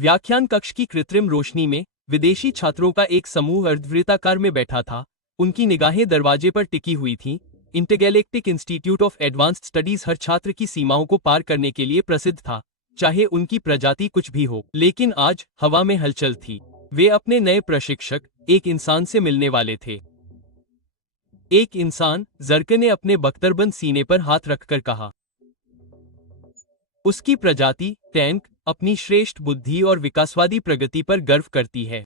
व्याख्यान कक्ष की कृत्रिम रोशनी में विदेशी छात्रों का एक समूह अर्धवृत्ताकार में बैठा था। उनकी निगाहें दरवाजे पर टिकी हुई थीं। Intergalactic institute of advanced studies हर छात्र की सीमाओं को पार करने के लिए प्रसिद्ध था, चाहे उनकी प्रजाति कुछ भी हो। लेकिन आज हवा में हलचल थी। वे अपने नए प्रशिक्षक, एक इंसान से मिलने वाले थे। एक इंसान, जर्के ने अपने बख्तरबंद सीने पर हाथ रखकर कहा। उसकी प्रजाति, टैंक, अपनी श्रेष्ठ बुद्धि और विकासवादी प्रगति पर गर्व करती है।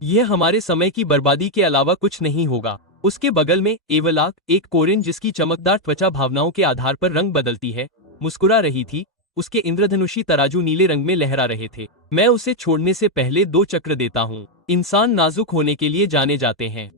यह हमारे समय की बर्बादी के अलावा कुछ नहीं होगा। उसके बगल में एवलाक, एक कोरिन जिसकी चमकदार त्वचा भावनाओं के आधार पर रंग बदलती है, मुस्कुरा रही थी। उसके इंद्रधनुषी तराजू नीले रंग में लहरा रहे थे। मैं उसे छोड़ने से पहले 2 चक्र देता हूँ। इंसान नाजुक होने के लिए जाने जाते हैं।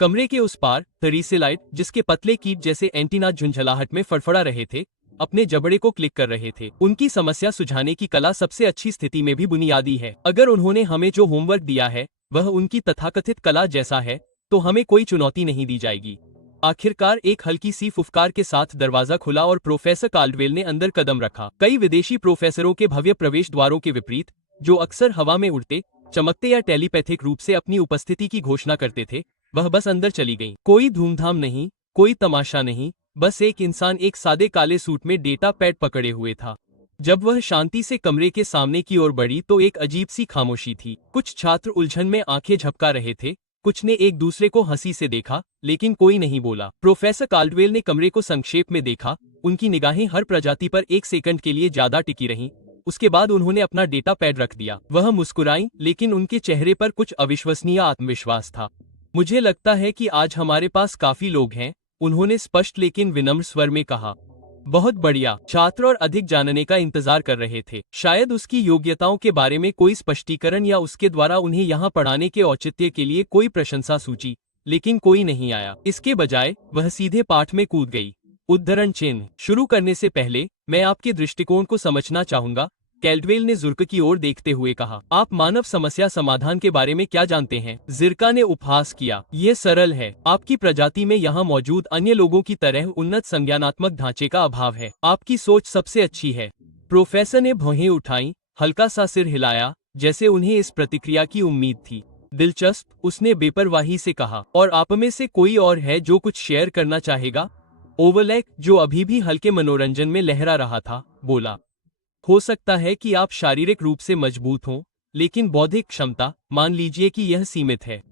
कमरे के उस पार थरीसेलाइट, जिसके पतले कीट जैसे एंटीना झुंझलाहट में फड़फड़ा रहे थे, अपने जबड़े को क्लिक कर रहे थे। उनकी समस्या सुझाने की कला सबसे अच्छी स्थिति में भी बुनियादी है। अगर उन्होंने हमें जो होमवर्क दिया है वह उनकी तथाकथित कला जैसा है, तो हमें कोई चुनौती नहीं दी जाएगी। आखिरकार एक हल्की सी फुफकार के साथ दरवाजा खुला और प्रोफेसर काल्डवेल ने अंदर कदम रखा। कई विदेशी प्रोफेसरों के भव्य प्रवेश द्वारों के विपरीत, जो अक्सर हवा में उड़ते, चमकते या टेलीपैथिक रूप से अपनी उपस्थिति की घोषणा करते थे, वह बस अंदर चली गईं। कोई धूमधाम नहीं, कोई तमाशा नहीं, बस एक इंसान एक सादे काले सूट में डेटा पैड पकड़े हुए था। जब वह शांति से कमरे के सामने की ओर बढ़ी तो एक अजीब सी खामोशी थी। कुछ छात्र उलझन में आंखें झपका रहे थे, कुछ ने एक दूसरे को हंसी से देखा, लेकिन कोई नहीं बोला। प्रोफेसर काल्डवेल ने कमरे को संक्षेप में देखा। उनकी निगाहें हर प्रजाति पर 1 सेकंड के लिए ज्यादा टिकी रहीं। उसके बाद उन्होंने अपना डेटा पैड रख दिया। वह मुस्कुराईं, लेकिन उनके चेहरे पर कुछ अविश्वसनीय आत्मविश्वास था। मुझे लगता है कि आज हमारे पास काफी लोग हैं, उन्होंने स्पष्ट लेकिन विनम्र स्वर में कहा। बहुत बढ़िया। छात्र और अधिक जानने का इंतजार कर रहे थे। शायद उसकी योग्यताओं के बारे में कोई स्पष्टीकरण या उसके द्वारा उन्हें यहाँ पढ़ाने के औचित्य के लिए कोई प्रशंसा सूची, लेकिन कोई नहीं आया। इसके बजाय वह सीधे पाठ में कूद गई। उद्धरण चिन्ह। शुरू करने से पहले मैं आपके दृष्टिकोण को समझना चाहूंगा, कैल्डवेल ने जुर्क की ओर देखते हुए कहा। आप मानव समस्या समाधान के बारे में क्या जानते हैं? जिर्का ने उपहास किया। यह सरल है। आपकी प्रजाति में यहाँ मौजूद अन्य लोगों की तरह उन्नत संज्ञानात्मक ढांचे का अभाव है। आपकी सोच सबसे अच्छी है। प्रोफेसर ने भौहें उठाई, हल्का सा सिर हिलाया, जैसे उन्हें इस प्रतिक्रिया की उम्मीद थी। दिलचस्प, उसने बेपरवाही से कहा। और आप में से कोई और है जो कुछ शेयर करना चाहेगा? ओवरलैक, जो अभी भी हल्के मनोरंजन में लहरा रहा था, बोला। हो सकता है कि आप शारीरिक रूप से मजबूत हों, लेकिन बौद्धिक क्षमता, मान लीजिए कि यह सीमित है।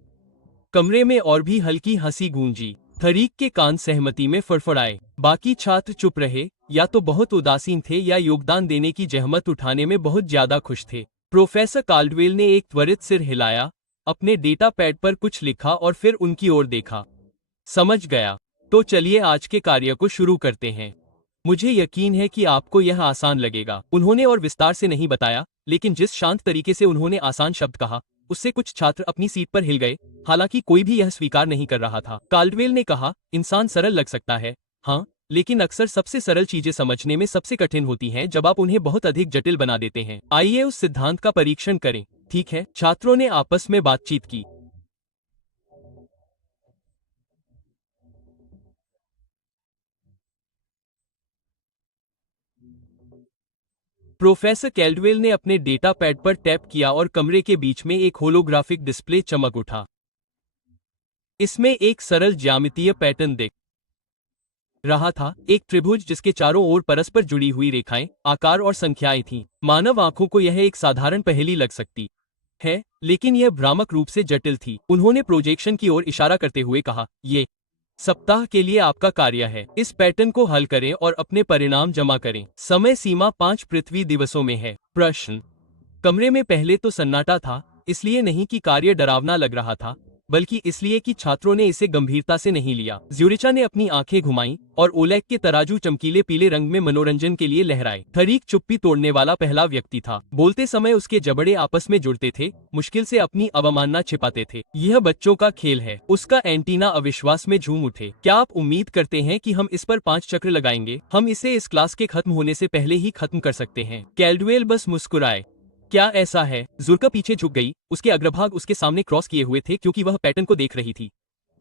कमरे में और भी हल्की हंसी गूंजी। थरीक के कान सहमति में फड़फड़ाए। बाकी छात्र चुप रहे, या तो बहुत उदासीन थे या योगदान देने की जहमत उठाने में बहुत ज्यादा खुश थे। प्रोफेसर काल्डवेल ने एक त्वरित सिर हिलाया, अपने डेटा पैड पर कुछ लिखा और फिर उनकी ओर देखा। समझ गया। तो चलिए आज के कार्य को शुरू करते हैं। मुझे यकीन है कि आपको यह आसान लगेगा। उन्होंने और विस्तार से नहीं बताया, लेकिन जिस शांत तरीके से उन्होंने आसान शब्द कहा, उससे कुछ छात्र अपनी सीट पर हिल गए, हालांकि कोई भी यह स्वीकार नहीं कर रहा था। काल्डवेल ने कहा, इंसान सरल लग सकता है, हाँ, लेकिन अक्सर सबसे सरल चीजें समझने में सबसे कठिन होती हैं जब आप उन्हें बहुत अधिक जटिल बना देते हैं। आइए उस सिद्धांत का परीक्षण करें। ठीक है। छात्रों ने आपस में बातचीत की। प्रोफेसर कैल्डवेल ने अपने डेटा पैड पर टैप किया और कमरे के बीच में एक होलोग्राफिक डिस्प्ले चमक उठा। इसमें एक सरल ज्यामितीय पैटर्न दिख रहा था, एक त्रिभुज जिसके चारों ओर परस्पर जुड़ी हुई रेखाएं, आकार और संख्याएं थीं। मानव आंखों को यह एक साधारण पहेली लग सकती है, लेकिन यह भ्रामक रूप से जटिल थी। उन्होंने प्रोजेक्शन की ओर इशारा करते हुए कहा, ये सप्ताह के लिए आपका कार्य है। इस पैटर्न को हल करें और अपने परिणाम जमा करें। समय सीमा 5 पृथ्वी दिवसों में है। प्रश्न। कमरे में पहले तो सन्नाटा था, इसलिए नहीं कि कार्य डरावना लग रहा था, बल्कि इसलिए कि छात्रों ने इसे गंभीरता से नहीं लिया। ज्यूरिचा ने अपनी आंखें घुमाईं और ओलेक के तराजू चमकीले पीले रंग में मनोरंजन के लिए लहराए। थरीक चुप्पी तोड़ने वाला पहला व्यक्ति था। बोलते समय उसके जबड़े आपस में जुड़ते थे, मुश्किल से अपनी अवमानना छिपाते थे। यह बच्चों का खेल है। उसका एंटीना अविश्वास में झूम उठे। क्या आप उम्मीद करते हैं कि हम इस पर 5 चक्र लगाएंगे? हम इसे इस क्लास के खत्म होने से पहले ही खत्म कर सकते हैं। कैल्डवेल बस मुस्कुराए। क्या ऐसा है? जुर्का पीछे झुक गई, उसके अग्रभाग उसके सामने क्रॉस किए हुए थे क्योंकि वह पैटर्न को देख रही थी।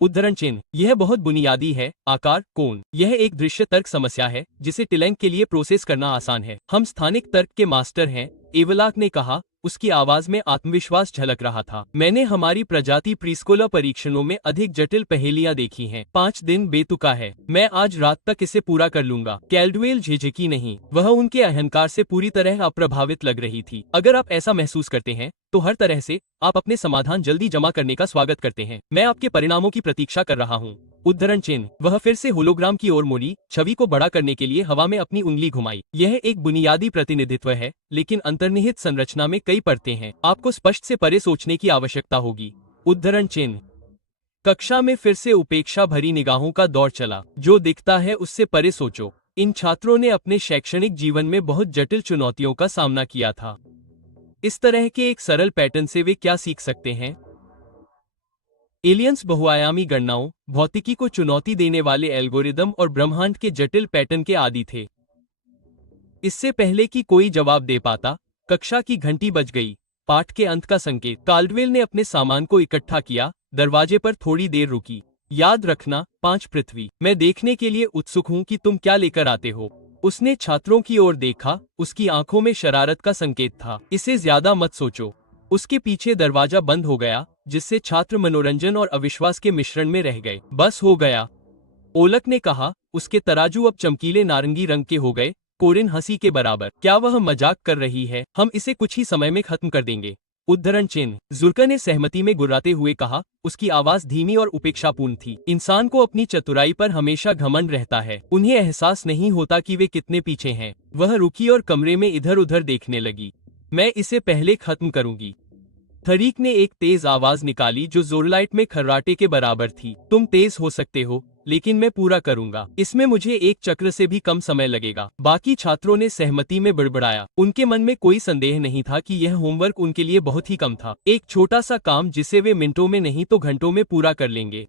उद्धरण चिन्ह। यह बहुत बुनियादी है। आकार, कोण। यह एक दृश्य तर्क समस्या है जिसे टिलैंक के लिए प्रोसेस करना आसान है। हम स्थानिक तर्क के मास्टर हैं, एवलाक ने कहा, उसकी आवाज में आत्मविश्वास झलक रहा था। मैंने हमारी प्रजाति प्रीस्कूलर परीक्षणों में अधिक जटिल पहेलियां देखी हैं। 5 दिन बेतुका है, मैं आज रात तक इसे पूरा कर लूंगा। कैल्डवेल झिझकी नहीं, वह उनके अहंकार से पूरी तरह अप्रभावित लग रही थी। अगर आप ऐसा महसूस करते हैं तो हर तरह से आप अपने समाधान जल्दी जमा करने का स्वागत करते हैं। मैं आपके परिणामों की प्रतीक्षा कर रहा हूँ। उद्धरण चिन्ह। वह फिर से होलोग्राम की ओर मुड़ी, छवि को बड़ा करने के लिए हवा में अपनी उंगली घुमाई। यह एक बुनियादी प्रतिनिधित्व है, लेकिन अंतर्निहित संरचना में कई परतें हैं। आपको स्पष्ट से परे सोचने की आवश्यकता होगी। उद्धरण चिन्ह। कक्षा में फिर से उपेक्षा भरी निगाहों का दौर चला। जो दिखता है उससे परे सोचो। इन छात्रों ने अपने शैक्षणिक जीवन में बहुत जटिल चुनौतियों का सामना किया था। इस तरह के एक सरल पैटर्न से वे क्या सीख सकते हैं? एलियंस बहुआयामी गणनाओं, भौतिकी को चुनौती देने वाले एल्गोरिदम और ब्रह्मांड के जटिल पैटर्न के आदी थे। इससे पहले कि कोई जवाब दे पाता, कक्षा की घंटी बज गई। पाठ के अंत का संकेत। काल्डवेल ने अपने सामान को इकट्ठा किया, दरवाजे पर थोड़ी देर रुकी। याद रखना, 5 पृथ्वी। मैं देखने के लिए उत्सुक हूं कि तुम क्या लेकर आते हो। उसने छात्रों की ओर देखा, उसकी आंखों में शरारत का संकेत था। इसे ज्यादा मत सोचो। उसके पीछे दरवाजा बंद हो गया, जिससे छात्र मनोरंजन और अविश्वास के मिश्रण में रह गए। बस हो गया, ओलक ने कहा। उसके तराजू अब चमकीले नारंगी रंग के हो गए, कोरिन हंसी के बराबर। क्या वह मजाक कर रही है? हम इसे कुछ ही समय में खत्म कर देंगे। उद्धरण चिन्ह। जुर्का ने सहमति में गुर्राते हुए कहा, उसकी आवाज धीमी और उपेक्षापूर्ण थी। इंसान को अपनी चतुराई पर हमेशा घमंड रहता है। उन्हें एहसास नहीं होता कि वे कितने पीछे हैं। वह रुकी और कमरे में इधर उधर देखने लगी। मैं इसे पहले खत्म करूंगी। थरीक ने एक तेज आवाज निकाली जो जोरलाइट में खर्राटे के बराबर थी। तुम तेज हो सकते हो, लेकिन मैं पूरा करूंगा। इसमें मुझे एक चक्र से भी कम समय लगेगा। बाकी छात्रों ने सहमति में बड़बड़ाया। उनके मन में कोई संदेह नहीं था कि यह होमवर्क उनके लिए बहुत ही कम था। एक छोटा सा काम जिसे वे मिनटों में नहीं तो घंटों में पूरा कर लेंगे।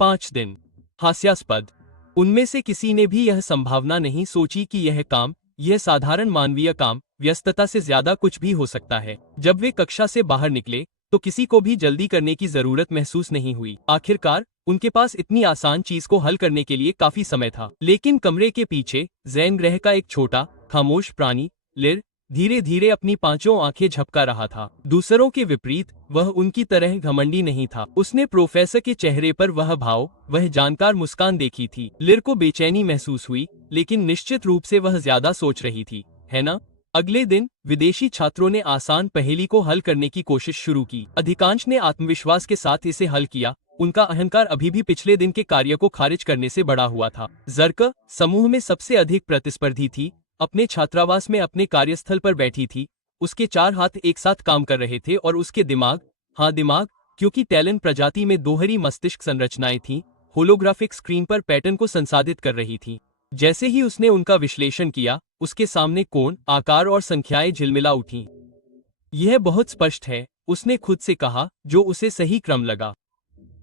5 दिन। हास्यास्पद। उनमें से किसी ने भी यह संभावना नहीं सोची कि यह काम, यह साधारण मानवीय काम, व्यस्तता से ज्यादा कुछ भी हो सकता है। जब वे कक्षा से बाहर निकले तो किसी को भी जल्दी करने की जरूरत महसूस नहीं हुई। आखिरकार उनके पास इतनी आसान चीज को हल करने के लिए काफी समय था। लेकिन कमरे के पीछे जैन ग्रह का एक छोटा खामोश प्राणी, लिर, धीरे धीरे अपनी 5 आंखें झपका रहा था। दूसरों के विपरीत वह उनकी तरह घमंडी नहीं था। उसने प्रोफेसर के चेहरे पर वह भाव, वह जानकार मुस्कान देखी थी। लिर को बेचैनी महसूस हुई, लेकिन निश्चित रूप से वह ज्यादा सोच रही थी, है ना? अगले दिन विदेशी छात्रों ने आसान पहेली को हल करने की कोशिश शुरू की। अधिकांश ने आत्मविश्वास के साथ इसे हल किया। उनका अहंकार अभी भी पिछले दिन के कार्य को खारिज करने से बढ़ा हुआ था। जर्क समूह में सबसे अधिक प्रतिस्पर्धी थी। अपने छात्रावास में अपने कार्यस्थल पर बैठी थी। उसके 4 हाथ एक साथ काम कर रहे थे और उसके दिमाग, हाँ दिमाग, क्योंकि टैलेंट प्रजाति में दोहरी मस्तिष्क संरचनाएं थीं, होलोग्राफिक स्क्रीन पर पैटर्न को संसाधित कर रही थी। जैसे ही उसने उनका विश्लेषण किया, उसके सामने कोण, आकार और संख्याएं झिलमिला उठीं। यह बहुत स्पष्ट है, उसने खुद से कहा, जो उसे सही क्रम लगा।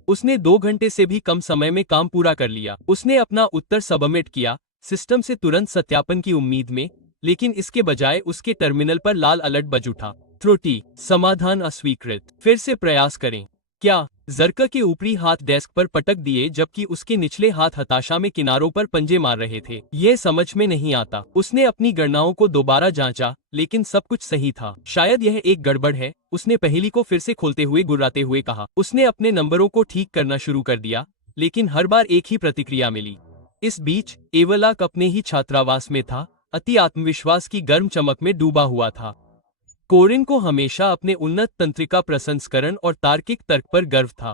उसने 2 घंटे से भी कम समय में काम पूरा कर लिया। उसने अपना उत्तर सबमिट किया, सिस्टम से तुरंत सत्यापन की उम्मीद में, लेकिन इसके बजाय उसके टर्मिनल पर लाल अलर्ट बज उठा। त्रुटि, समाधान अस्वीकृत। फिर से प्रयास करें। क्या? जर्का के ऊपरी हाथ डेस्क पर पटक दिए जबकि उसके निचले हाथ हताशा में किनारों पर पंजे मार रहे थे। यह समझ में नहीं आता। उसने अपनी गणनाओं को दोबारा जांचा, लेकिन सब कुछ सही था। शायद यह एक गड़बड़ है, उसने पहेली को फिर से खोलते हुए गुर्राते हुए कहा। उसने अपने नंबरों को ठीक करना शुरू कर दिया, लेकिन हर बार एक ही प्रतिक्रिया मिली। इस बीच एवलाक अपने ही छात्रावास में था, अति आत्मविश्वास की गर्म चमक में डूबा हुआ था। कोरिन को हमेशा अपने उन्नत तंत्रिका प्रसंस्करण और तार्किक तर्क पर गर्व था।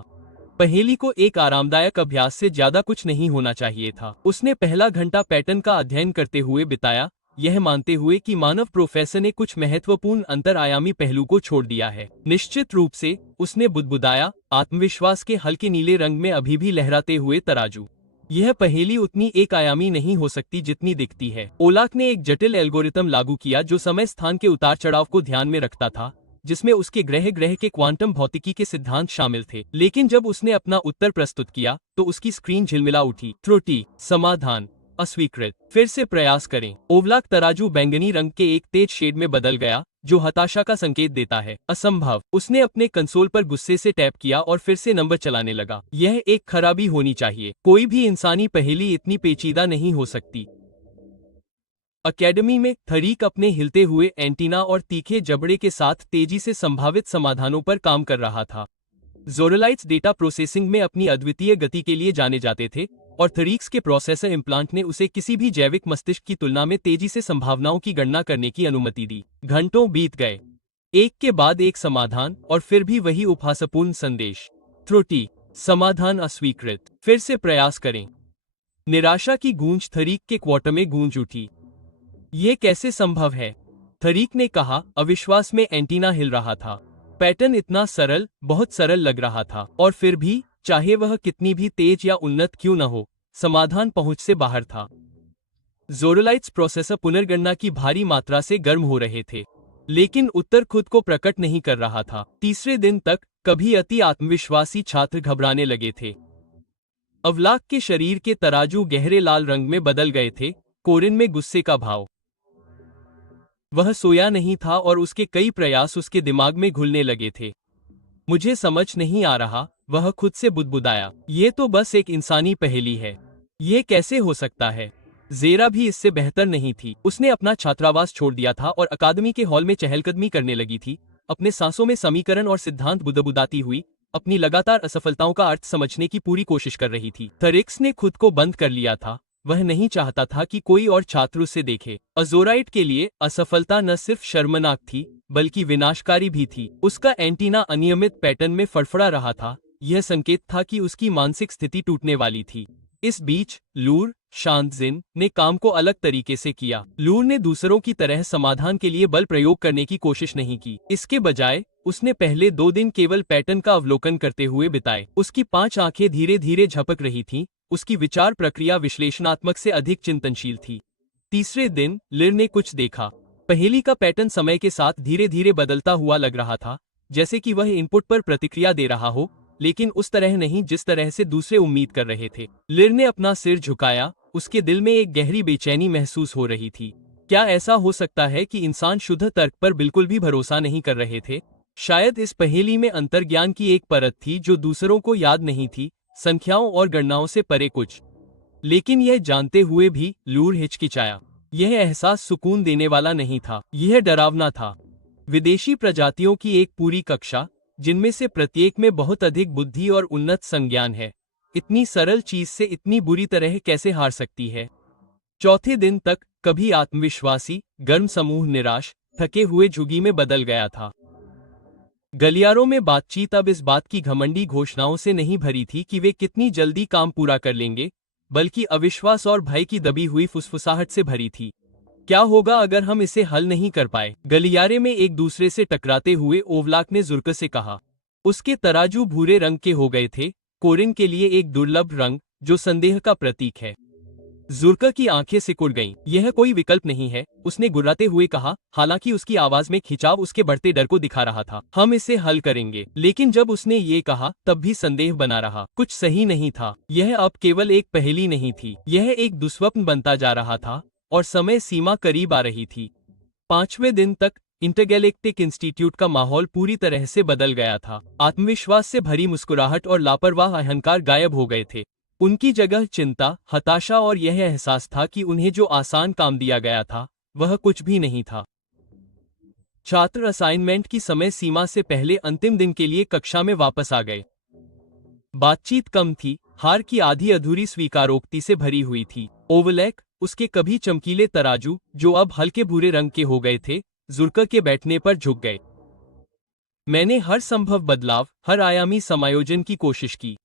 पहेली को एक आरामदायक अभ्यास से ज्यादा कुछ नहीं होना चाहिए था। उसने पहला घंटा पैटर्न का अध्ययन करते हुए बिताया, यह मानते हुए कि मानव प्रोफेसर ने कुछ महत्वपूर्ण अंतरआयामी पहलू को छोड़ दिया है। निश्चित रूप से, उसने बुदबुदाया, आत्मविश्वास के हल्के नीले रंग में अभी भी लहराते हुए तराजू। यह पहेली उतनी एक आयामी नहीं हो सकती जितनी दिखती है। ओलाक ने एक जटिल एल्गोरिथम लागू किया जो समय स्थान के उतार चढ़ाव को ध्यान में रखता था, जिसमें उसके ग्रह के क्वांटम भौतिकी के सिद्धांत शामिल थे। लेकिन जब उसने अपना उत्तर प्रस्तुत किया तो उसकी स्क्रीन झिलमिला उठी। त्रुटि, समाधान अस्वीकृत। फिर से प्रयास करें। ओवलाक तराजू बैंगनी रंग के एक तेज शेड में बदल गया, जो हताशा का संकेत देता है। असंभव। उसने अपने कंसोल पर गुस्से से टैप किया और फिर से नंबर चलाने लगा। यह एक खराबी होनी चाहिए। कोई भी इंसानी पहेली इतनी पेचीदा नहीं हो सकती। अकेडमी में थरीक अपने हिलते हुए एंटीना और तीखे जबड़े के साथ तेजी से संभावित समाधानों पर काम कर रहा था। ज़ोरलाइट्स डेटा प्रोसेसिंग में अपनी अद्वितीय गति के लिए जाने जाते थे और थरीक्स के प्रोसेसर इम्प्लांट ने उसे किसी भी जैविक मस्तिष्क की तुलना में तेजी से संभावनाओं की गणना करने की अनुमति दी। घंटों बीत गए, एक के बाद एक समाधान, और फिर भी वही उपहासपूर्ण संदेश, त्रुटि, समाधान अस्वीकृत, फिर से प्रयास करें। निराशा की गूंज थरीक के क्वार्टर में गूंज उठी। ये कैसे संभव है? थरीक ने कहा, अविश्वास में एंटीना हिल रहा था। पैटर्न इतना सरल, बहुत सरल लग रहा था, और फिर भी, चाहे वह कितनी भी तेज या उन्नत क्यों न हो, समाधान पहुंच से बाहर था। ज़ोरलाइट्स प्रोसेसर पुनर्गणना की भारी मात्रा से गर्म हो रहे थे, लेकिन उत्तर खुद को प्रकट नहीं कर रहा था। तीसरे दिन तक कभी अति आत्मविश्वासी छात्र घबराने लगे थे। अवलाक के शरीर के तराजू गहरे लाल रंग में बदल गए थे, कोरिन में गुस्से का भाव। वह सोया नहीं था और उसके कई प्रयास उसके दिमाग में घुलने लगे थे। मुझे समझ नहीं आ रहा, वह खुद से बुदबुदाया। ये तो बस एक इंसानी पहेली है। ये कैसे हो सकता है? ज़ेरा भी इससे बेहतर नहीं थी। उसने अपना छात्रावास छोड़ दिया था और अकादमी के हॉल में चहलकदमी करने लगी थी, अपने सांसों में समीकरण और सिद्धांत बुदबुदाती हुई, अपनी लगातार असफलताओं का अर्थ समझने की पूरी कोशिश कर रही थी। थरिक्स ने खुद को बंद कर लिया था। वह नहीं चाहता था कि कोई और छात्र उसे देखे। अज़ोराइट के लिए असफलता न सिर्फ शर्मनाक थी, बल्कि विनाशकारी भी थी। उसका एंटीना अनियमित पैटर्न में फड़फड़ा रहा था। यह संकेत था कि उसकी मानसिक स्थिति टूटने वाली थी। इस बीच लूर शांतजिन ने काम को अलग तरीके से किया। लूर ने दूसरों की तरह समाधान के लिए बल प्रयोग करने की कोशिश नहीं की। इसके बजाय उसने पहले 2 दिन केवल पैटर्न का अवलोकन करते हुए बिताए। उसकी 5 आंखें धीरे धीरे झपक रही थीं। उसकी विचार प्रक्रिया विश्लेषणात्मक से अधिक चिंतनशील थी। तीसरे दिन लिर ने कुछ देखा। पहेली का पैटर्न समय के साथ धीरे धीरे बदलता हुआ लग रहा था, जैसे कि वह इनपुट पर प्रतिक्रिया दे रहा हो, लेकिन उस तरह नहीं जिस तरह से दूसरे उम्मीद कर रहे थे। लिर ने अपना सिर झुकाया। उसके दिल में एक गहरी बेचैनी महसूस हो रही थी। क्या ऐसा हो सकता है कि इंसान शुद्ध तर्क पर बिल्कुल भी भरोसा नहीं कर रहे थे? शायद इस पहेली में अंतर्ज्ञान की एक परत थी जो दूसरों को याद नहीं थी, संख्याओं और गणनाओं से परे कुछ। लेकिन यह जानते हुए भी लूर हिचकिचाया। यह एहसास सुकून देने वाला नहीं था, यह डरावना था। विदेशी प्रजातियों की एक पूरी कक्षा, जिनमें से प्रत्येक में बहुत अधिक बुद्धि और उन्नत संज्ञान है, इतनी सरल चीज से इतनी बुरी तरह कैसे हार सकती है? चौथे दिन तक कभी आत्मविश्वासी, गर्म समूह निराश, थके हुए झुगी में बदल गया था। गलियारों में बातचीत अब इस बात की घमंडी घोषणाओं से नहीं भरी थी कि वे कितनी जल्दी काम पूरा कर लेंगे, बल्कि अविश्वास और भय की दबी हुई फुसफुसाहट से भरी थी। क्या होगा अगर हम इसे हल नहीं कर पाए? गलियारे में एक दूसरे से टकराते हुए ओवलाक ने जुर्क से कहा। उसके तराजू भूरे रंग के हो गए थे, कोरिन के लिए एक दुर्लभ रंग जो संदेह का प्रतीक है। जुर्क की आंखें सिकुड़ गईं। यह कोई विकल्प नहीं है, उसने गुर्राते हुए कहा, हालांकि उसकी आवाज में खिंचाव उसके बढ़ते डर को दिखा रहा था। हम इसे हल करेंगे। लेकिन जब उसने ये कहा, तब भी संदेह बना रहा। कुछ सही नहीं था। यह अब केवल एक पहेली नहीं थी, यह एक दुस्वप्न बनता जा रहा था, और समय सीमा करीब आ रही थी। 5वें दिन तक इंटरगैलेक्टिक इंस्टीट्यूट का माहौल पूरी तरह से बदल गया था। आत्मविश्वास से भरी मुस्कुराहट और लापरवाह अहंकार गायब हो गए थे। उनकी जगह चिंता, हताशा और यह एहसास था कि उन्हें जो आसान काम दिया गया था, वह कुछ भी नहीं था। छात्र असाइनमेंट की समय सीमा से पहले अंतिम दिन के लिए कक्षा में वापस आ गए। बातचीत कम थी, हार की आधी अधूरी स्वीकारोक्ति से भरी हुई थी। ओवलैक, उसके कभी चमकीले तराजू, जो अब हल्के भूरे रंग के हो गए थे, जुर्क के बैठने पर झुक गए। मैंने हर संभव बदलाव, हर आयामी समायोजन की कोशिश की।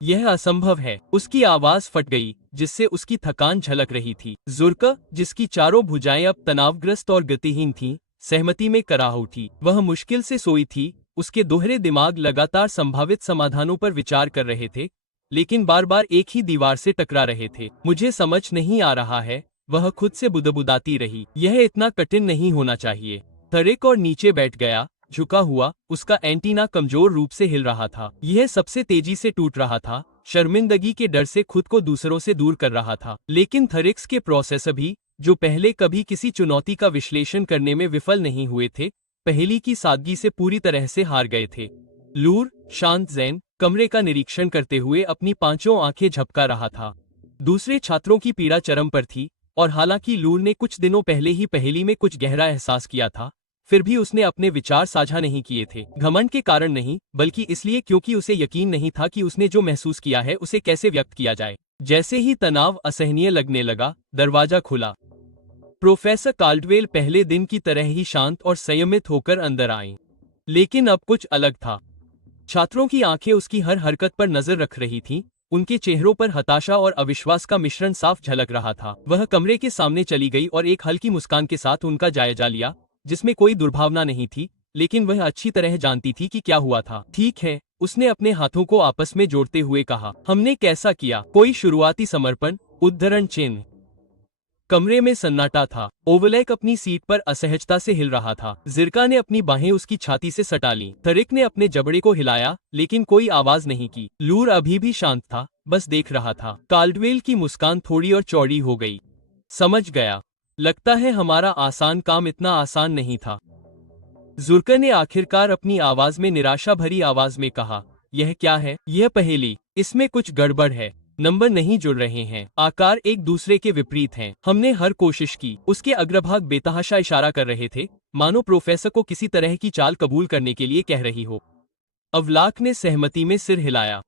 यह असंभव है। उसकी आवाज फट गई, जिससे उसकी थकान झलक रही थी। जुर्क, जिसकी चारों भुजाएं अब तनावग्रस्त और गतिहीन थीं, सहमति में कराह उठी। वह मुश्किल से सोई थी। उसके दोहरे दिमाग लगातार संभावित समाधानों पर विचार कर रहे थे, लेकिन बार बार एक ही दीवार से टकरा रहे थे। मुझे समझ नहीं आ रहा है, वह खुद से बुदबुदाती रही। यह इतना कठिन नहीं होना चाहिए। थरिक और नीचे बैठ गया, झुका हुआ। उसका एंटीना कमजोर रूप से हिल रहा था। यह सबसे तेजी से टूट रहा था, शर्मिंदगी के डर से खुद को दूसरों से दूर कर रहा था। लेकिन थरिक्स के प्रोसेसर भी, जो पहले कभी किसी चुनौती का विश्लेषण करने में विफल नहीं हुए थे, पहेली की सादगी से पूरी तरह से हार गए थे। लूर शांतजैन कमरे का निरीक्षण करते हुए अपनी 5 आंखें झपका रहा था। दूसरे छात्रों की पीड़ा चरम पर थी, और हालांकि लूर ने कुछ दिनों पहले ही पहेली में कुछ गहरा एहसास किया था, फिर भी उसने अपने विचार साझा नहीं किए थे। घमंड के कारण नहीं, बल्कि इसलिए क्योंकि उसे यकीन नहीं था कि उसने जो महसूस किया है उसे कैसे व्यक्त किया जाए। जैसे ही तनाव असहनीय लगने लगा, दरवाजा खुला। प्रोफेसर काल्डवेल पहले दिन की तरह ही शांत और संयमित होकर अंदर आईं। लेकिन अब कुछ अलग था। छात्रों की आंखें उसकी हर हरकत पर नजर रख रही थीं। उनके चेहरों पर हताशा और अविश्वास का मिश्रण साफ झलक रहा था। वह कमरे के सामने चली गई और एक हल्की मुस्कान के साथ उनका जायजा लिया, जिसमें कोई दुर्भावना नहीं थी, लेकिन वह अच्छी तरह जानती थी कि क्या हुआ था। ठीक है, उसने अपने हाथों को आपस में जोड़ते हुए कहा। हमने कैसा किया? कोई शुरुआती समर्पण? उद्धरण चिन्ह। कमरे में सन्नाटा था। ओवलैक अपनी सीट पर असहजता से हिल रहा था। जिरका ने अपनी बाहें उसकी छाती से सटा लीं। थरिक ने अपने जबड़े को हिलाया, लेकिन कोई आवाज नहीं की। लूर अभी भी शांत था, बस देख रहा था। काल्डवेल की मुस्कान थोड़ी और चौड़ी हो गई। समझ गया। लगता है हमारा आसान काम इतना आसान नहीं था। जुर्का ने आखिरकार अपनी आवाज में निराशा भरी आवाज में कहा। यह क्या है? यह पहेली। इसमें कुछ गड़बड़ है। नंबर नहीं जुड़ रहे हैं। आकार एक दूसरे के विपरीत हैं। हमने हर कोशिश की। उसके अग्रभाग बेतहाशा इशारा कर रहे थे, मानो प्रोफेसर को किसी तरह की चाल कबूल करने के लिए कह रही हो। अवलाक ने सहमति में सिर हिलाया।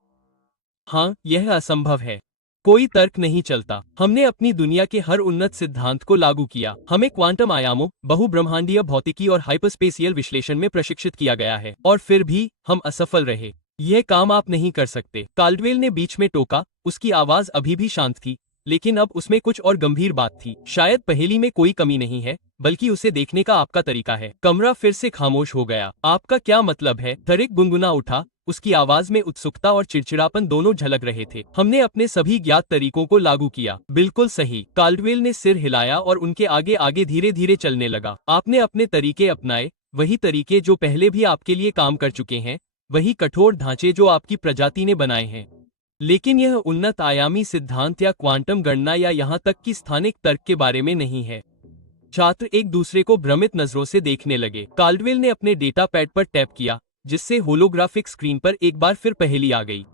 हाँ, यह असंभव है। कोई तर्क नहीं चलता। हमने अपनी दुनिया के हर उन्नत सिद्धांत को लागू किया। हमें क्वांटम आयामों, बहुब्रह्मांडीय भौतिकी और हाइपरस्पेसियल विश्लेषण में प्रशिक्षित किया गया है, और फिर भी हम असफल रहे। यह काम आप नहीं कर सकते, काल्डवेल ने बीच में टोका। उसकी आवाज अभी भी शांत थी, लेकिन अब उसमें कुछ और गंभीर बात थी। शायद पहेली में कोई कमी नहीं है, बल्कि उसे देखने का आपका तरीका है। कमरा फिर से खामोश हो गया। आपका क्या मतलब है? थरिक गुनगुना उठा। उसकी आवाज में उत्सुकता और चिड़चिड़ापन दोनों झलक रहे थे। हमने अपने सभी ज्ञात तरीकों को लागू किया। बिल्कुल सही। काल्डवेल ने सिर हिलाया और उनके आगे आगे धीरे धीरे चलने लगा। आपने अपने तरीके अपनाए, वही तरीके जो पहले भी आपके लिए काम कर चुके हैं, वही कठोर ढांचे जो आपकी प्रजाति ने बनाए हैं। लेकिन यह उन्नत आयामी सिद्धांत या क्वांटम गणना या यहाँ तक कि स्थानिक तर्क के बारे में नहीं है। छात्र एक दूसरे को भ्रमित नजरों से देखने लगे। काल्डवेल ने अपने डेटा पैड पर टैप किया, जिससे होलोग्राफिक स्क्रीन पर एक बार फिर पहेली आ गई।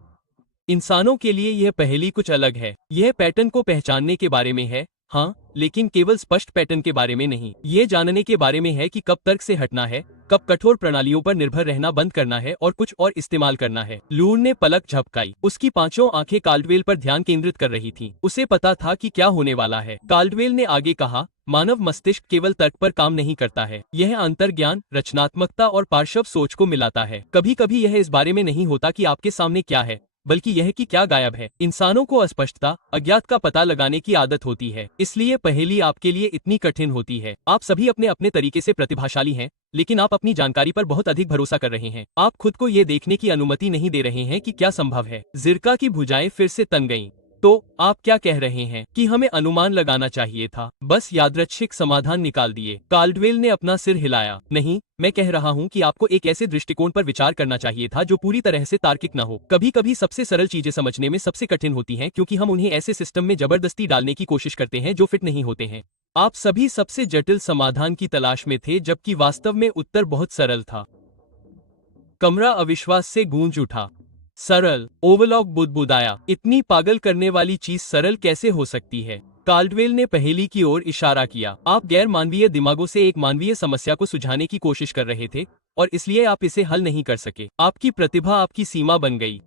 इंसानों के लिए यह पहेली कुछ अलग है। यह पैटर्न को पहचानने के बारे में है, हाँ, लेकिन केवल स्पष्ट पैटर्न के बारे में नहीं। ये जानने के बारे में है कि कब तर्क से हटना है, कब कठोर प्रणालियों पर निर्भर रहना बंद करना है और कुछ और इस्तेमाल करना है। लूर ने पलक झपकाई। उसकी पांचों आंखें काल्डवेल पर ध्यान केंद्रित कर रही थीं। उसे पता था कि क्या होने वाला है। काल्डवेल ने आगे कहा, मानव मस्तिष्क केवल तर्क पर काम नहीं करता है। यह अंतर्ज्ञान, रचनात्मकता और पार्श्व सोच को मिलाता है। कभी कभी यह इस बारे में नहीं होता कि आपके सामने क्या है, बल्कि यह कि क्या गायब है। इंसानों को अस्पष्टता, अज्ञात का पता लगाने की आदत होती है, इसलिए पहेली आपके लिए इतनी कठिन होती है। आप सभी अपने अपने तरीके से प्रतिभाशाली हैं, लेकिन आप अपनी जानकारी पर बहुत अधिक भरोसा कर रहे हैं। आप खुद को ये देखने की अनुमति नहीं दे रहे हैं कि क्या संभव है। जिरका की भुजाएं फिर से तन गईं। तो आप क्या कह रहे हैं कि हमें अनुमान लगाना चाहिए था, बस यादृच्छिक समाधान निकाल दिए? काल्डवेल ने अपना सिर हिलाया। नहीं, मैं कह रहा हूँ कि आपको एक ऐसे दृष्टिकोण पर विचार करना चाहिए था जो पूरी तरह से तार्किक न हो। कभी कभी सबसे सरल चीजें समझने में सबसे कठिन होती हैं, क्योंकि हम उन्हें ऐसे सिस्टम में जबरदस्ती डालने की कोशिश करते हैं जो फिट नहीं होते हैं। आप सभी सबसे जटिल समाधान की तलाश में थे, जबकि वास्तव में उत्तर बहुत सरल था। कमरा अविश्वास से गूंज उठा। सरल? ओवलॉक बुदबुदाया। इतनी पागल करने वाली चीज सरल कैसे हो सकती है? काल्डवेल ने पहेली की ओर इशारा किया। आप गैर मानवीय दिमागों से एक मानवीय समस्या को सुझाने की कोशिश कर रहे थे, और इसलिए आप इसे हल नहीं कर सके। आपकी प्रतिभा आपकी सीमा बन गई।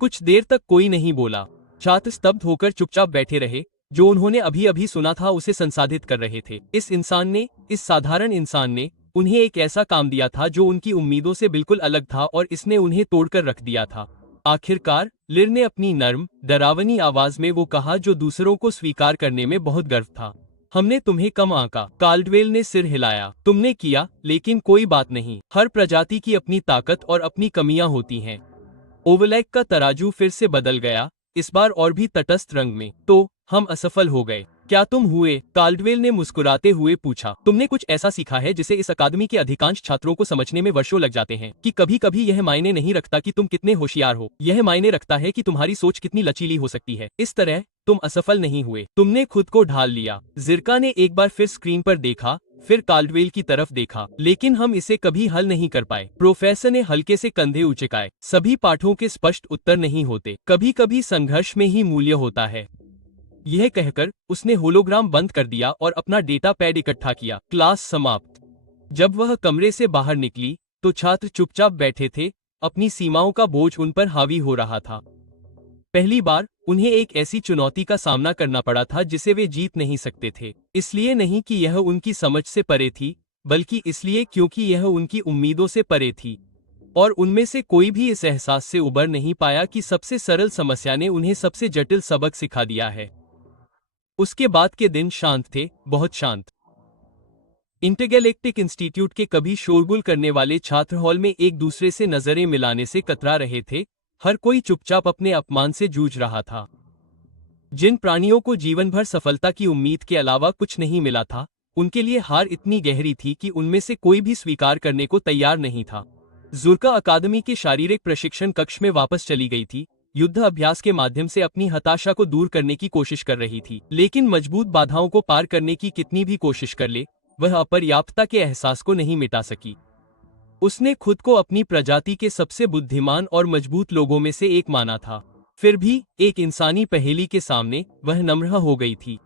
कुछ देर तक कोई नहीं बोला। छात्र स्तब्ध होकर चुपचाप बैठे रहे। जो उन्होंने अभी अभी सुना था उसे संसाधित कर रहे थे। इस साधारण इंसान ने उन्हें एक ऐसा काम दिया था जो उनकी उम्मीदों से बिल्कुल अलग था, और इसने उन्हें तोड़कर रख दिया था। आखिरकार लिर ने अपनी नर्म, डरावनी आवाज में वो कहा जो दूसरों को स्वीकार करने में बहुत गर्व था। हमने तुम्हें कम आंका। काल्डवेल ने सिर हिलाया। तुमने किया, लेकिन कोई बात नहीं। हर प्रजाति की अपनी ताकत और अपनी कमियां होती हैं। ओवलैक का तराजू फिर से बदल गया, इस बार और भी तटस्थ रंग में। तो हम असफल हो गए। क्या तुम हुए? काल्डवेल ने मुस्कुराते हुए पूछा। तुमने कुछ ऐसा सीखा है जिसे इस अकादमी के अधिकांश छात्रों को समझने में वर्षों लग जाते हैं, कि कभी कभी यह मायने नहीं रखता कि तुम कितने होशियार हो, यह मायने रखता है कि तुम्हारी सोच कितनी लचीली हो सकती है। इस तरह तुम असफल नहीं हुए, तुमने खुद को ढाल लिया। जिरका ने एक बार फिर स्क्रीन पर देखा, फिर काल्डवेल की तरफ देखा। लेकिन हम इसे कभी हल नहीं कर पाए। प्रोफेसर ने हल्के से कंधे उचकाए। सभी पाठों के स्पष्ट उत्तर नहीं होते, कभी कभी संघर्ष में ही मूल्य होता है। यह कहकर उसने होलोग्राम बंद कर दिया और अपना डेटा पैड इकट्ठा किया। क्लास समाप्त। जब वह कमरे से बाहर निकली तो छात्र चुपचाप बैठे थे, अपनी सीमाओं का बोझ उन पर हावी हो रहा था। पहली बार उन्हें एक ऐसी चुनौती का सामना करना पड़ा था जिसे वे जीत नहीं सकते थे। इसलिए नहीं कि यह उनकी समझ से परे थी, बल्कि इसलिए क्योंकि यह उनकी उम्मीदों से परे थी। और उनमें से कोई भी इस एहसास से उबर नहीं पाया कि सबसे सरल समस्या ने उन्हें सबसे जटिल सबक सिखा दिया है। उसके बाद के दिन शांत थे, बहुत शांत। इंटरगैलेक्टिक इंस्टीट्यूट के कभी शोरगुल करने वाले छात्र हॉल में एक दूसरे से नजरें मिलाने से कतरा रहे थे। हर कोई चुपचाप अपने अपमान से जूझ रहा था। जिन प्राणियों को जीवन भर सफलता की उम्मीद के अलावा कुछ नहीं मिला था, उनके लिए हार इतनी गहरी थी कि उनमें से कोई भी स्वीकार करने को तैयार नहीं था। जुर्का अकादमी के शारीरिक प्रशिक्षण कक्ष में वापस चली गई थी, युद्ध अभ्यास के माध्यम से अपनी हताशा को दूर करने की कोशिश कर रही थी। लेकिन मजबूत बाधाओं को पार करने की कितनी भी कोशिश कर ले, वह अपर्याप्तता के एहसास को नहीं मिटा सकी। उसने खुद को अपनी प्रजाति के सबसे बुद्धिमान और मजबूत लोगों में से एक माना था। फिर भी एक इंसानी पहेली के सामने वह नम्र हो गई थी।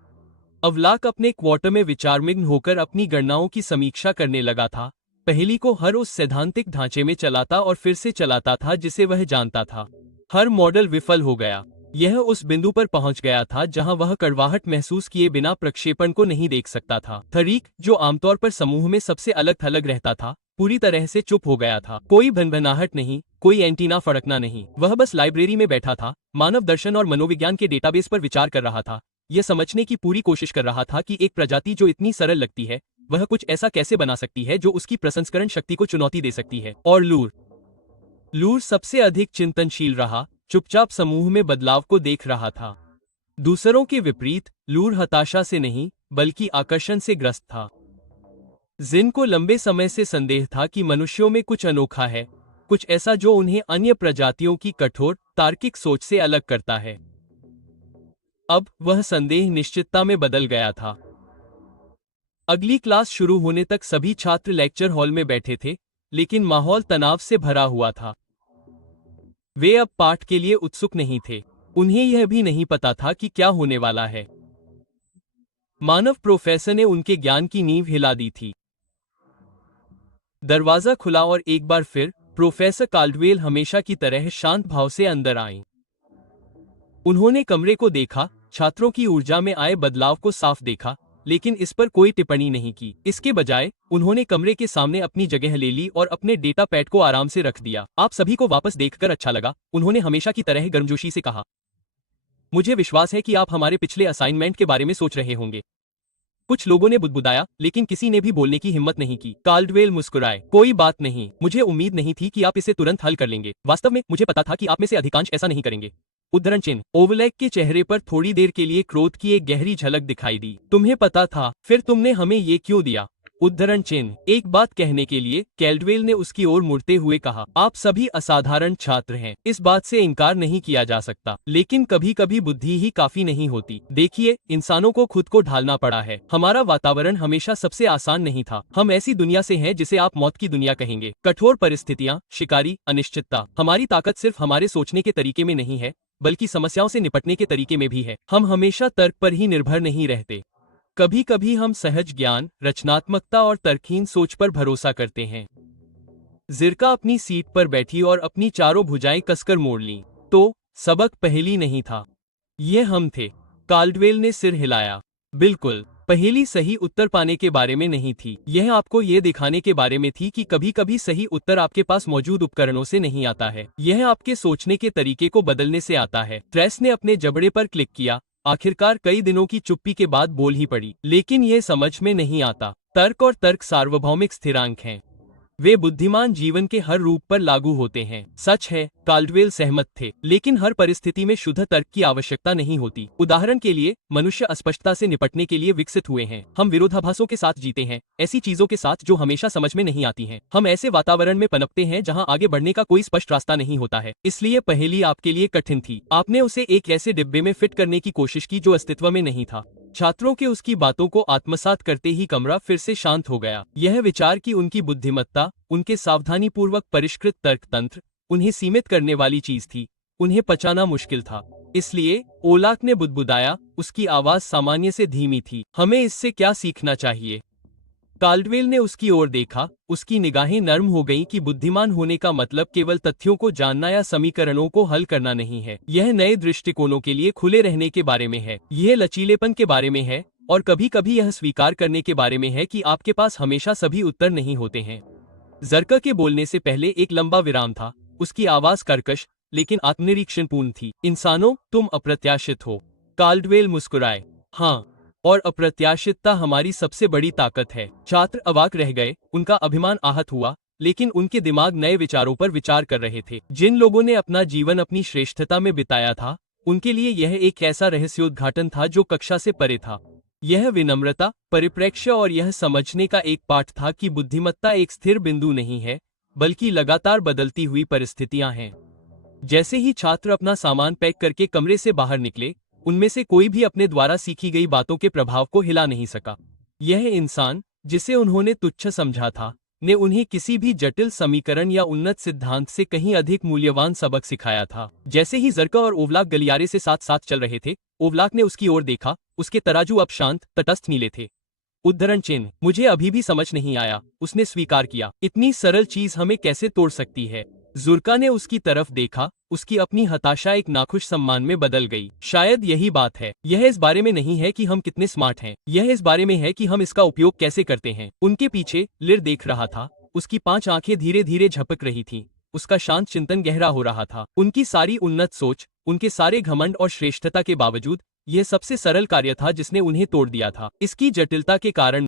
अवलाक अपने क्वार्टर में विचारमग्न होकर अपनी गणनाओं की समीक्षा करने लगा था। पहेली को हर उस सैद्धांतिक ढांचे में चलाता और फिर से चलाता था जिसे वह जानता था। हर मॉडल विफल हो गया। यह उस बिंदु पर पहुंच गया था जहां वह कड़वाहट महसूस किए बिना प्रक्षेपण को नहीं देख सकता था। तरीक, जो आमतौर पर समूह में सबसे अलग थलग रहता था, पूरी तरह से चुप हो गया था। कोई भनभनाहट नहीं, कोई एंटीना फड़कना नहीं। वह बस लाइब्रेरी में बैठा था, मानव दर्शन और मनोविज्ञान के डेटाबेस पर विचार कर रहा था। यह समझने की पूरी कोशिश कर रहा था कि एक प्रजाति जो इतनी सरल लगती है, वह कुछ ऐसा कैसे बना सकती है जो उसकी प्रसंस्करण शक्ति को चुनौती दे सकती है। और लूर सबसे अधिक चिंतनशील रहा, चुपचाप समूह में बदलाव को देख रहा था। दूसरों के विपरीत लूर हताशा से नहीं, बल्कि आकर्षण से ग्रस्त था। जिन को लंबे समय से संदेह था कि मनुष्यों में कुछ अनोखा है, कुछ ऐसा जो उन्हें अन्य प्रजातियों की कठोर तार्किक सोच से अलग करता है। अब वह संदेह निश्चितता में बदल गया था। अगली क्लास शुरू होने तक सभी छात्र लेक्चर हॉल में बैठे थे, लेकिन माहौल तनाव से भरा हुआ था। वे अब पाठ के लिए उत्सुक नहीं थे। उन्हें यह भी नहीं पता था कि क्या होने वाला है। मानव प्रोफेसर ने उनके ज्ञान की नींव हिला दी थी। दरवाजा खुला और एक बार फिर प्रोफेसर काल्डवेल हमेशा की तरह शांत भाव से अंदर आए। उन्होंने कमरे को देखा, छात्रों की ऊर्जा में आए बदलाव को साफ देखा, लेकिन इस पर कोई टिप्पणी नहीं की। इसके बजाय उन्होंने कमरे के सामने अपनी जगह ले ली और अपने डेटा पैड को आराम से रख दिया। आप सभी को वापस देखकर अच्छा लगा, उन्होंने हमेशा की तरह गर्मजोशी से कहा। मुझे विश्वास है कि आप हमारे पिछले असाइनमेंट के बारे में सोच रहे होंगे। कुछ लोगों ने बुदबुदाया, लेकिन किसी ने भी बोलने की हिम्मत नहीं की। काल्डवेल मुस्कुराए। कोई बात नहीं, मुझे उम्मीद नहीं थी कि आप इसे तुरंत हल कर लेंगे। वास्तव में मुझे पता था कि आप में से अधिकांश ऐसा नहीं करेंगे। उद्धरण चिन्ह। ओवलैक के चेहरे पर थोड़ी देर के लिए क्रोध की एक गहरी झलक दिखाई दी। तुम्हें पता था, फिर तुमने हमें ये क्यों दिया? उद्धरण चिन्ह। एक बात कहने के लिए कैल्डवेल ने उसकी ओर मुड़ते हुए कहा, आप सभी असाधारण छात्र हैं, इस बात से इनकार नहीं किया जा सकता, लेकिन कभी कभी बुद्धि ही काफी नहीं होती। देखिए, इंसानों को खुद को ढालना पड़ा है। हमारा वातावरण हमेशा सबसे आसान नहीं था। हम ऐसी दुनिया से हैं जिसे आप मौत की दुनिया कहेंगे। कठोर परिस्थितियां, शिकारी, अनिश्चितता। हमारी ताकत सिर्फ हमारे सोचने के तरीके में नहीं है, बल्कि समस्याओं से निपटने के तरीके में भी है। हम हमेशा तर्क पर ही निर्भर नहीं रहते। कभी कभी हम सहज ज्ञान, रचनात्मकता और तर्कहीन सोच पर भरोसा करते हैं। जिरका अपनी सीट पर बैठी और अपनी चारों भुजाएं कसकर मोड़ लीं। तो सबक पहेली नहीं था, ये हम थे। काल्डवेल ने सिर हिलाया। बिल्कुल, पहेली सही उत्तर पाने के बारे में नहीं थी। यह आपको ये दिखाने के बारे में थी कि कभी कभी सही उत्तर आपके पास मौजूद उपकरणों से नहीं आता है, यह आपके सोचने के तरीके को बदलने से आता है। ट्रेस ने अपने जबड़े पर क्लिक किया। आखिरकार कई दिनों की चुप्पी के बाद बोल ही पड़ी। लेकिन यह समझ में नहीं आता। तर्क और तर्क सार्वभौमिक स्थिरांक हैं। वे बुद्धिमान जीवन के हर रूप पर लागू होते हैं। सच है, काल्डवेल सहमत थे, लेकिन हर परिस्थिति में शुद्ध तर्क की आवश्यकता नहीं होती। उदाहरण के लिए, मनुष्य अस्पष्टता से निपटने के लिए विकसित हुए हैं। हम विरोधाभासों के साथ जीते हैं, ऐसी चीजों के साथ जो हमेशा समझ में नहीं आती हैं। हम ऐसे वातावरण में पनपते हैं जहां आगे बढ़ने का कोई स्पष्ट रास्ता नहीं होता है। इसलिए पहेली आपके लिए कठिन थी। आपने उसे एक ऐसे डिब्बे में फिट करने की कोशिश की जो अस्तित्व में नहीं था। छात्रों के उसकी बातों को आत्मसात करते ही कमरा फिर से शांत हो गया। यह विचार कि उनकी बुद्धिमत्ता, उनके सावधानीपूर्वक परिष्कृत तर्क तंत्र, उन्हें सीमित करने वाली चीज थी, उन्हें पचाना मुश्किल था। इसलिए ओलाक ने बुदबुदाया, उसकी आवाज सामान्य से धीमी थी। हमें इससे क्या सीखना चाहिए? काल्डवेल ने उसकी ओर देखा, उसकी निगाहें नर्म हो गईं कि बुद्धिमान होने का मतलब केवल तथ्यों को जानना या समीकरणों को हल करना नहीं है। यह नए दृष्टिकोणों के लिए खुले रहने के बारे में है। यह लचीलेपन के बारे में है, और कभी कभी यह स्वीकार करने के बारे में है कि आपके पास हमेशा सभी उत्तर नहीं होते हैं। जरका के बोलने से पहले एक लंबा विराम था। उसकी आवाज कर्कश लेकिन आत्मनिरीक्षणपूर्ण थी। इंसानों, तुम अप्रत्याशित हो। काल्डवेल मुस्कुराए। हाँ, और अप्रत्याशितता हमारी सबसे बड़ी ताकत है। छात्र अवाक रह गए, उनका अभिमान आहत हुआ, लेकिन उनके दिमाग नए विचारों पर विचार कर रहे थे। जिन लोगों ने अपना जीवन अपनी श्रेष्ठता में बिताया था, उनके लिए यह एक ऐसा रहस्योद्घाटन था जो कक्षा से परे था। यह विनम्रता, परिप्रेक्ष्य और यह समझने का एक पाठ था कि बुद्धिमत्ता एक स्थिर बिंदु नहीं है, बल्कि लगातार बदलती हुई परिस्थितियां हैं। जैसे ही छात्र अपना सामान पैक करके कमरे से बाहर निकले, उनमें से कोई भी अपने द्वारा सीखी गई बातों के प्रभाव को हिला नहीं सका। यह इंसान, जिसे उन्होंने तुच्छ समझा था, ने उन्हें किसी भी जटिल समीकरण या उन्नत सिद्धांत से कहीं अधिक मूल्यवान सबक सिखाया था। जैसे ही जरका और ओवलाक गलियारे से साथ साथ चल रहे थे, ओवलाक ने उसकी ओर देखा, उसके तराजू अब शांत, तटस्थ नीले थे। उद्धरण चिन्ह, मुझे अभी भी समझ नहीं आया, उसने स्वीकार किया। इतनी सरल चीज हमें कैसे तोड़ सकती है? जुर्का ने उसकी तरफ देखा, उसकी अपनी हताशा एक नाखुश सम्मान में बदल गई। शायद यही बात है। यह इस बारे में नहीं है कि हम कितने स्मार्ट हैं, यह इस बारे में है कि हम इसका उपयोग कैसे करते हैं। उनके पीछे लिर देख रहा था, उसकी 5 आंखें धीरे धीरे झपक रही थीं। उसका शांत चिंतन गहरा हो रहा था। उनकी सारी उन्नत सोच, उनके सारे घमंड और श्रेष्ठता के बावजूद, यह सबसे सरल कार्य था जिसने उन्हें तोड़ दिया था। इसकी जटिलता के कारण